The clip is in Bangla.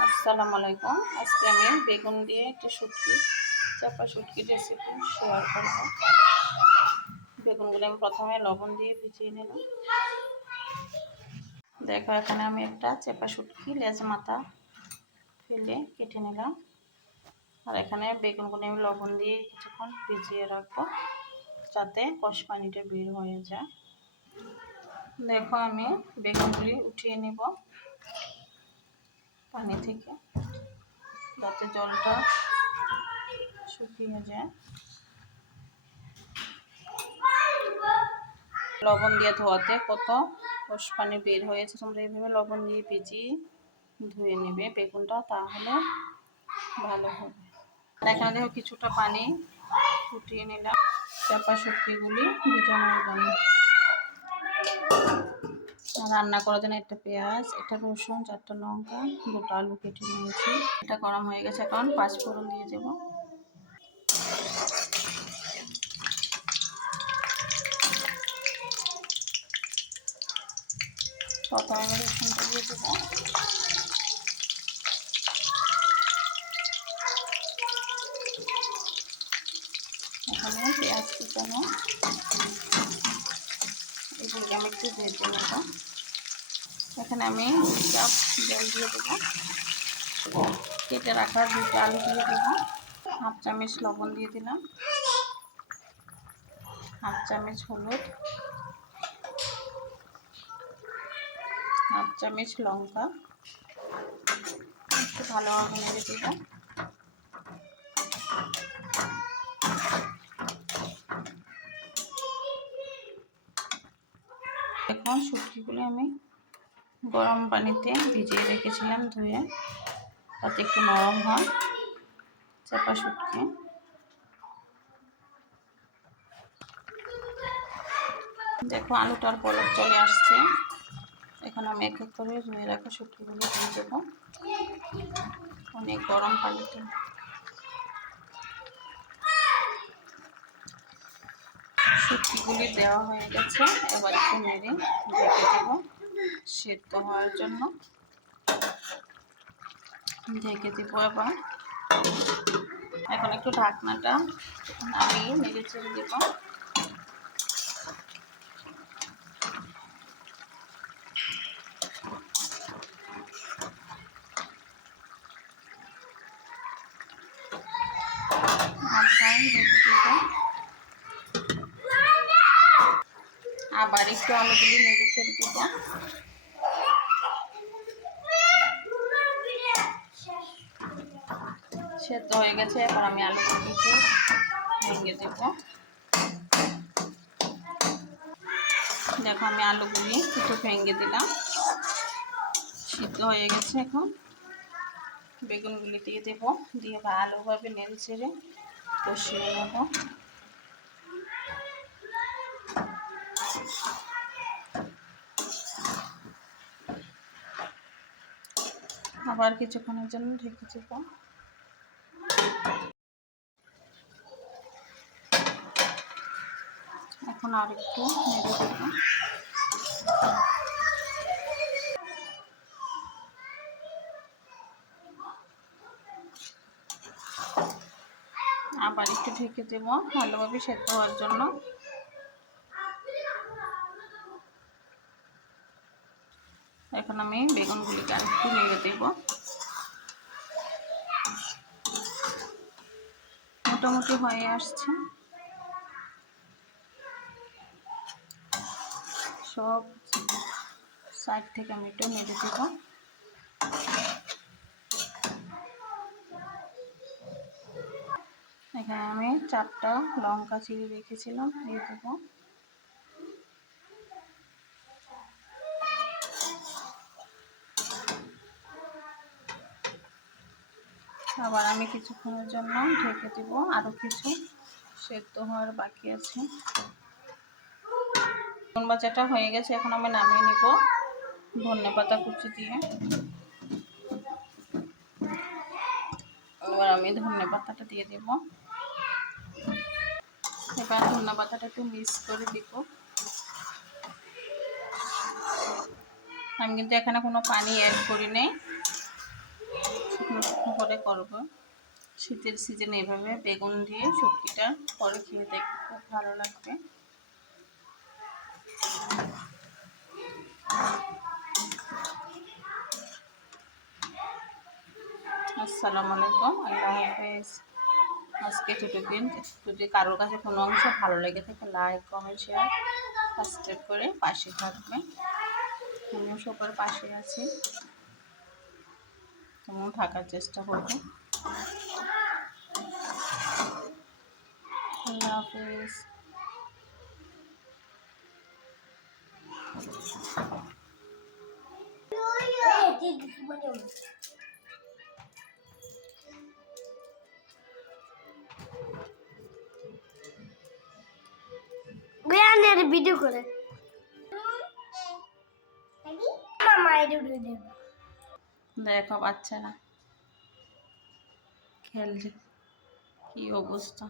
আসসালামু আলাইকুম। আজকে আমি বেগুন দিয়ে একটি শুটকি, চাপা শুটকি রেসিপি শেয়ার করব। বেগুনগুলো আমি প্রথমে লবণ দিয়ে ভিজিয়ে নিলাম। দেখো, এখানে আমি একটা চেপা শুটকি, লেজ মাথা ফেলে কেটে নিলাম। আর এখানে বেগুনগুলো আমি লবণ দিয়ে কিছুক্ষণ ভিজিয়ে রাখব, যাতে কষ পানিটা বের হয়ে যায়। দেখো, আমি বেগুনগুলি উঠিয়ে নেব। পানি থেকে যাতে জলটা শুকিয়ে যায়। লবণ দিয়ে ধোয়াতে কত কষ পানি বের হয়েছে, তোমরা এইভাবে লবণ দিয়ে ভিজিয়ে ধুয়ে নেবে বেগুনটা, তাহলে ভালো হবে। এখানে দেখো কিছুটা পানি ফুটিয়ে নিলাম। চাপা শুটকিগুলি ভিজানোর জন্য রান্না করার জন্য একটা পেঁয়াজ, একটা রসুন, চারটা লঙ্কা, দুটো আলু কেটে নিয়েছি। এটা গরম হয়ে গেছে এখন, পাঁচ ফোড়ন দিয়ে দেবো। প্রথমে আমি রসুনটা দিয়ে দেবো। এখানে পেঁয়াজ কুচানো। এগুলোকে আমি একটু ভেজে নেব এখানে আমি কাপ জল দিয়ে দেবো। কেটে রাখা দুটো আলু দিয়ে দেবো। হাফ চামচ লবণ দিয়ে দিলাম। হাফ চামচ হলুদ। হাফ চামচ লঙ্কা। একটু ভালোভাবে নেড়ে দেবো। এখন শুটকিগুলো আমি গরম পানিতে ভিজিয়ে রেখেছিলাম ধুয়ে। তাতে একটু নরম হয়, চাপা শুটকি। দেখো আলুটার পলক চলে আসছে। এখন আমি এক এক করে ধুয়ে রাখা শুটকিগুলো দিয়ে দেবো। অনেক গরম পানিতে। শুটকিগুলি দেওয়া হয়ে গেছে। এবার একটু নেড়ে ঢেকে দেব সেদ্ধ হওয়ার জন্য। ঢেকে দেবো এবার। এখন একটু ঢাকনাটা নামিয়ে নেড়ে চেড়ে দেবো ঢেকে দেবো আবার একটু আলুগুলি নেড়ে ছেড়ে দিব। সেদ্ধ হয়ে গেছে, এবার আমি আলুগুলি একটু ভেঙে দেব। দেখো, আমি আলুগুলি একটু ভেঙে দিলাম। সিদ্ধ হয়ে গেছে এখন। বেগুনগুলি দিয়ে দেবো, দিয়ে ভালোভাবে নেড়ে ছেড়ে কষিয়ে নেব। আবার কিছুক্ষণের জন্য ঢেকে দেব। এখন আর একটু নেড়ে দেব। আবার একটু ঢেকে দেব ভালোভাবে সেদ্ধ হওয়ার জন্য। এখন আমি বেগুনগুলিকে আর একটু নেড়ে দেব। মোটামুটি হয়ে আসছে। সব সাইড থেকে আমি একটু নেড়ে দেব। এখানে আমি চারটা লঙ্কা চিড়ে রেখেছিলাম, দিয়ে দেবো। আবার আমি কিছুক্ষণের জন্য ঢেকে দেব। আরও কিছু সেদ্ধ হওয়ার বাকি আছে। বেগুন বাচ্চাটা হয়ে গেছে, এখন আমি নামিয়ে নিব ধনে পাতা কুচি দিয়ে। এবার আমি ধনে পাতাটা দিয়ে দেব। এবার ধনে পাতাটা একটু মিক্স করে দিব। আমি কিন্তু এখানে কোনো পানি অ্যাড করি নেই করে করব। শীতের সিজনে এভাবে বেগুন দিয়ে সবজিটা পরে খেয়ে দেখতে খুব ভালো লাগবে। আসসালামু আলাইকুম, আল্লাহ হাফেজ। আজকে টুটুকিন যদি কারোর কাছে কোনো অংশ ভালো লেগে থাকে লাইক কমেন্ট শেয়ার সাবস্ক্রাইব করে পাশে থাকবে আমিও সবার পাশে আছি। তেমন থাকার চেষ্টা করব। আল্লাহ হাফেজ। বেয়ানের ভিডিও করে। মামা এটা দেব দেখো বাচ্চারা খেলছে। কি অবস্থা?